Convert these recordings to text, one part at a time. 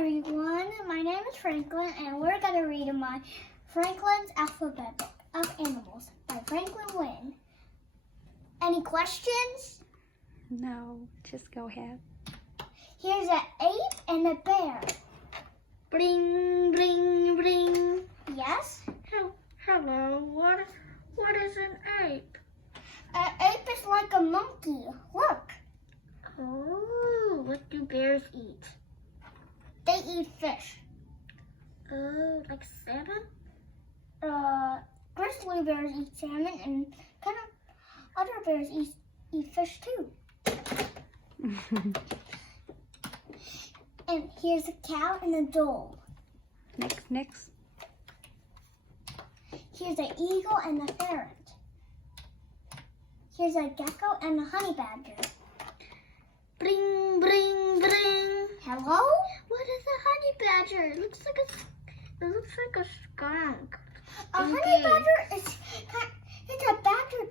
everyone. My name is Franklin, and we're going to read my Franklin's Alphabet Book of Animals by Franklin Nguyen. Any questions? No, just go ahead. Here's an ape and a bear. Bring, bring, bring. Yes? Hello, what is an ape? An ape is like a monkey. Look, Oh, what do bears eat? they eat fish. Oh, like salmon? Grizzly bears eat salmon, and kind of other bears eat fish too. And here's a cow and a dog. Next. Here's an eagle and a ferret. Here's a gecko and a honey badger. Bring, bring, bring. Hello? What is a honey badger? It looks like a skunk. A honey Okay. badger is it's a badger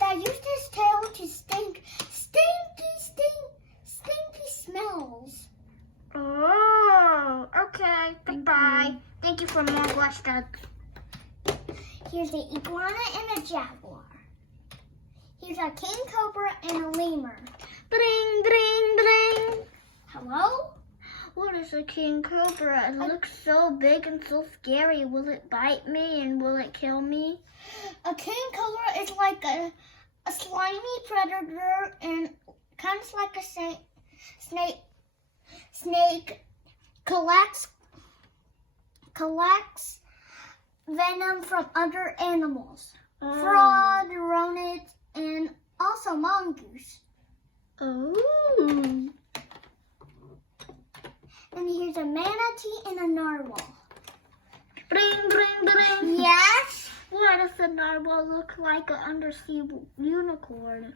that used his tail to stink stinky smells. Oh, okay. Thank Goodbye. you. Thank you for more questions. Here's the iguana and a jaguar. Here's a king cobra and a lemur. Bring, bring, bring. Hello? What is a king cobra? It looks so big and so scary. Will it bite me and will it kill me? A king cobra is like a slimy predator and kind of like a snake. Snake collects venom from other animals. Frog, rodents, and also mongoose. Oh. And here's a manatee and a narwhal. Bring, bring, bring. Yes? What does a narwhal look like? An undersea unicorn.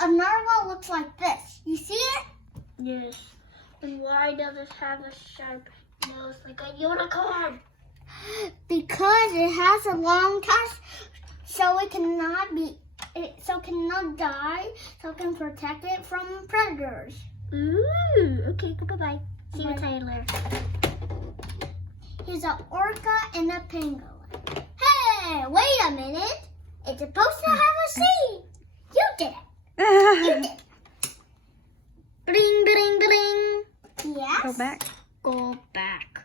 A narwhal looks like this. You see it? Yes. And why does it have a sharp nose like a unicorn? Because it has a long tusk, so it cannot die, so it can protect it from predators. Ooh. Okay, goodbye. See you Bye. later. Here's an orca and a pangolin. Hey, wait a minute. It's supposed to have a seat. You did it. You did. Bring, bring, bring. Yes? Go back. Go back.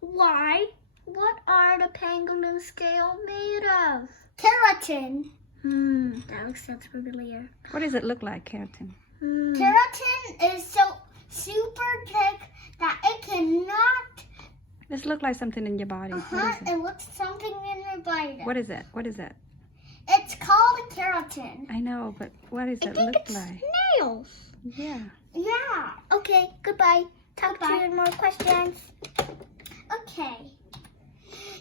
Why? What are the pangolin scales made of? Keratin. That looks sounds familiar. What does it look like, Keratin? Keratin is so super thick that it cannot. This look like something in your body. What is It looks something in your body. it? What is it? What is that? It's called keratin. I know, but what does I it think look it's like? snails. Yeah. Yeah. Okay, goodbye. Talk to Goodbye. you in more questions. Okay.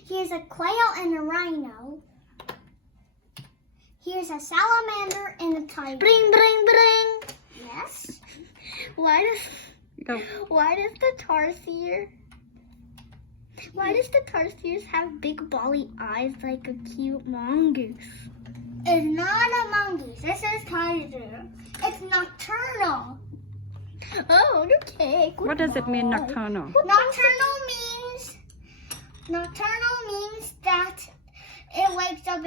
Here's a quail and a rhino. Here's a salamander and a tiger. Bring, bring, bring. Yes. Why Go. does the tarsiers have big bally eyes like a cute mongoose? It's not a mongoose. This is tiger. It's nocturnal. Oh, okay. What does it mean, Goodbye. nocturnal? Nocturnal means that it wakes up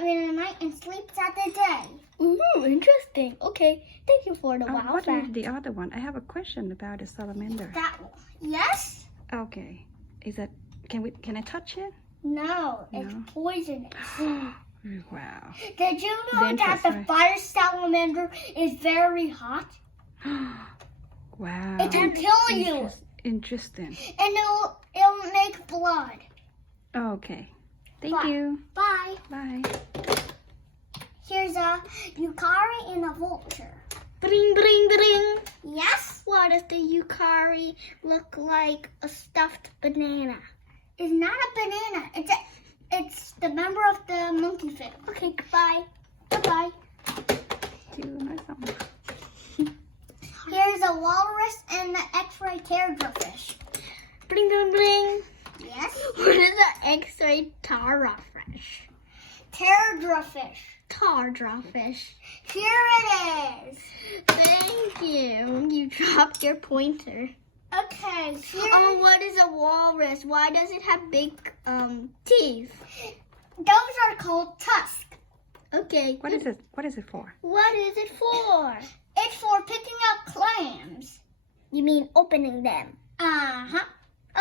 in the night and sleeps at the day. Ooh, interesting. Okay, thank you for the wow What fact. is the other one? I have a question about the salamander. That yes? Okay. Is it? Can I touch it? No, it's No. poisonous. Wow. Did you know that Dangerous, the right? fire salamander is very hot? Wow. It can kill you, Interesting. and it'll make blood. Okay. Thank Bye. you. Bye. Bye. Here's a yukari and a vulture. Bring, bring, bring. Yes? Why does the yukari look like a stuffed banana? It's not a banana. It's the member of the monkey family. Okay, goodbye. Goodbye. Here's a walrus and the X-ray pterodactyl. Bring, bring, bring. Yes? What is an X-ray tara fish? Pterodactyl. Tara fish. Here it is. Thank you. You You dropped your pointer. Okay, here. Oh, what is a walrus? Why does it have big teeth? Those are called tusks. Okay. What is it? What is it for? What is it for? It's for picking up clams. You mean opening them? Uh-huh.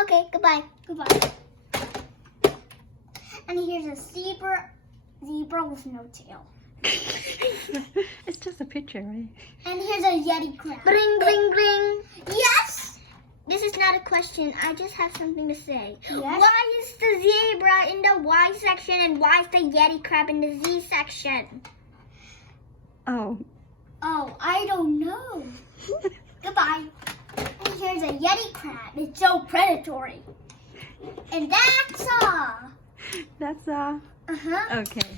Okay, goodbye. Goodbye. And here's a zebra with no tail. It's just a picture, right? And here's a yeti crab. Bring, bring, bring. Yes. This is not a question. I just have something to say. Yes? Why is the zebra in the Y section and why is the yeti crab in the Z section? Oh. Oh, I don't know. Goodbye. And here's a yeti crab. It's so predatory. And that's all. That's all. Uh-huh. Okay.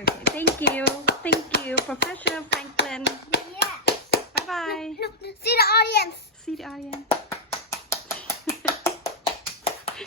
Okay. Thank you. Thank you, Professor Franklin. Yes. Bye-bye. No, see the audience. See the audience.